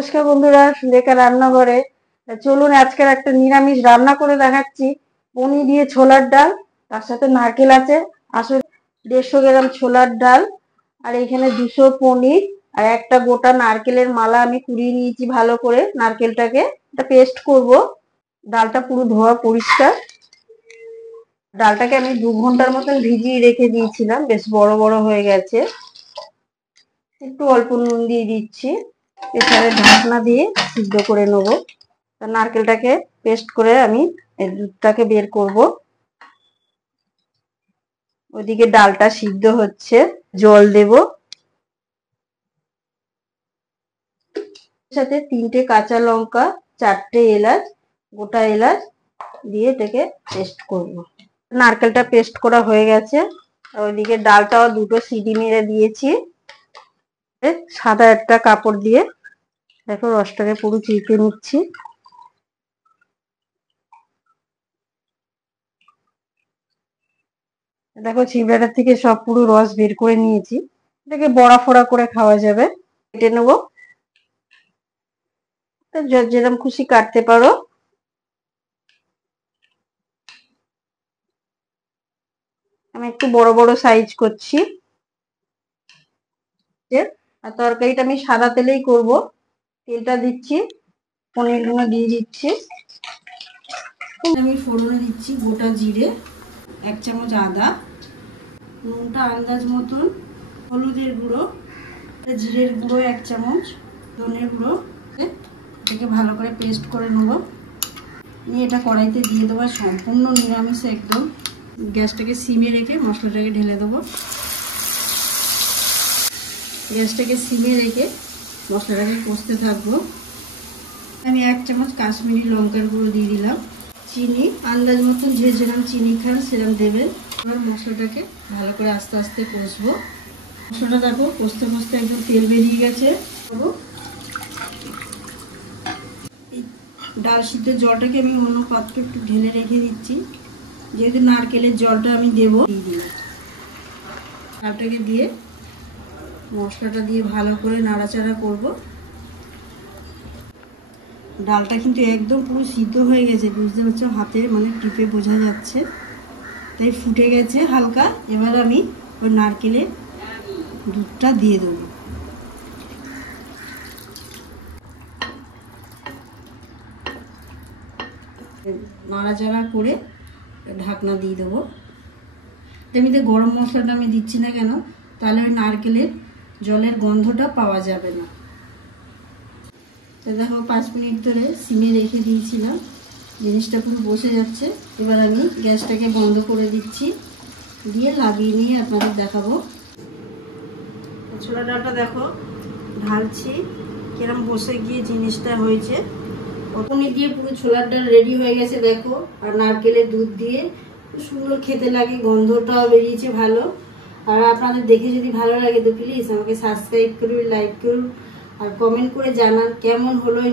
নমস্কার বন্ধুরা, সুলেখা রান্নাঘরে। চলুন আজকের একটা নিরামিষ রান্না করে দেখাচ্ছি। পনির দিয়ে ছোলার ডাল, তার সাথে নারকেল আছে। আসলে 150 গ্রাম ছোলার ডাল, আর এখানে 200 পনির, আর একটা গোটা নারকেলের মালা আমি কুড়িয়ে নিয়েছি ভালো করে। নারকেলটাকে এটা পেস্ট করব। ডালটা পুরো ধোয়া পরিষ্কার। ডালটাকে আমি 2 ঘন্টার মতন ভিজিয়ে রেখে দিয়েছিলাম, বেশ বড় বড় হয়ে গেছে। একটু অল্প নুন দিয়ে দিচ্ছি। প্রেসারের ঢাকনা দিয়ে সিদ্ধ করে নেব। নারকেলটাকে পেস্ট করে আমি এই দুধটাকে বের করব। ওইদিকে ডালটা সিদ্ধ হচ্ছে, জল দেব। সাথে 3টে কাঁচা লঙ্কা, 4টে এলাচ, গোটা এলাচ দিয়ে এটাকে পেস্ট করব। নারকেলটা পেস্ট করা হয়ে গেছে। ওইদিকে ডালটাও 2টো সিটি মেরে দিয়েছি। সাদা একটা কাপড় দিয়ে দেখো রসটাকে পুরো চিপে নিচ্ছি। দেখো চিবড়াটার থেকে সব পুরো রস বের করে নিয়েছি। এটাকে বড়া ফড়া করে খাওয়া যাবে। কেটে নেবো, যেরকম খুশি কাটতে পারো। আমি একটু বড় বড় সাইজ করছি। আর তরকারিটা আমি সাদা তেলেই করব। তেলটা দিচ্ছি, পনিরগুলো দিয়ে দিচ্ছি। আমি ফোড়নে দিচ্ছি গোটা জিরে, 1 চামচ আদা, নুনটা আন্দাজ মতন, হলুদের গুঁড়ো, জিরের গুঁড়ো 1 চামচ, ধনের গুঁড়ো। এটাকে ভালো করে পেস্ট করে নেবো। নিয়ে এটা কড়াইতে দিয়ে দেবো, সম্পূর্ণ নিরামিষ একদম। গ্যাসটাকে সিমে রেখে মশলাটাকে ঢেলে দেবো। গ্যাসটাকে সিমে রেখে মশলাটাকে কষতে থাকবো। আমি 1 চামচ কাশ্মীরি লঙ্কার গুঁড়ো দিয়ে দিলাম। চিনি আন্দাজ মতন, যে যেরকম চিনি খান সেরকম দেবেন। এবার মশলাটাকে ভালো করে আস্তে আস্তে কষবো। মশলাটা দেখো কষতে কষতে একদম তেল বেরিয়ে গেছে। ডাল সিদ্ধের জলটাকে আমি অন্য পাত্রে একটু ঢেলে রেখে দিচ্ছি, যেহেতু নারকেলের জলটা আমি দেবো। দিয়ে দিলাম ডালটাকে, দিয়ে মশলাটা দিয়ে ভালো করে নাড়াচাড়া করব। ডালটা কিন্তু একদম পুরো সিদ্ধ হয়ে গেছে, বুঝতে পারছো, হাতে মানে টিপে বোঝা যাচ্ছে। তাই ফুটে গেছে হালকা। এবার আমি ওই নারকেলের দুধটা দিয়ে দেবো। নাড়াচাড়া করে ঢাকনা দিয়ে দেবো। এমনিতে গরম মশলাটা আমি দিচ্ছি না কেন, তাহলে ওই নারকেলের জলের গন্ধটা পাওয়া যাবে না। তো দেখো 5 মিনিট ধরে সিমে রেখে দিয়েছিলাম, জিনিসটা পুরো বসে যাচ্ছে। এবার আমি গ্যাসটাকে বন্ধ করে দিচ্ছি, দিয়ে লাগিয়ে নিয়ে আপনাদের দেখাবো। ছোলা ডালটা দেখো ঢালছি, কিরম বসে গিয়ে জিনিসটা হয়েছে। পনির দিয়ে পুরো ছোলার ডাল রেডি হয়ে গেছে দেখো। আর নারকেলের দুধ দিয়ে সুন্দর খেতে লাগে, গন্ধটাও বেরিয়েছে ভালো। আর আপনাদের দেখে যদি ভালো লাগে তো প্লিজ আমাকে সাবস্ক্রাইব করুন, লাইক করুন, আর কমেন্ট করে জানান কেমন হলো এই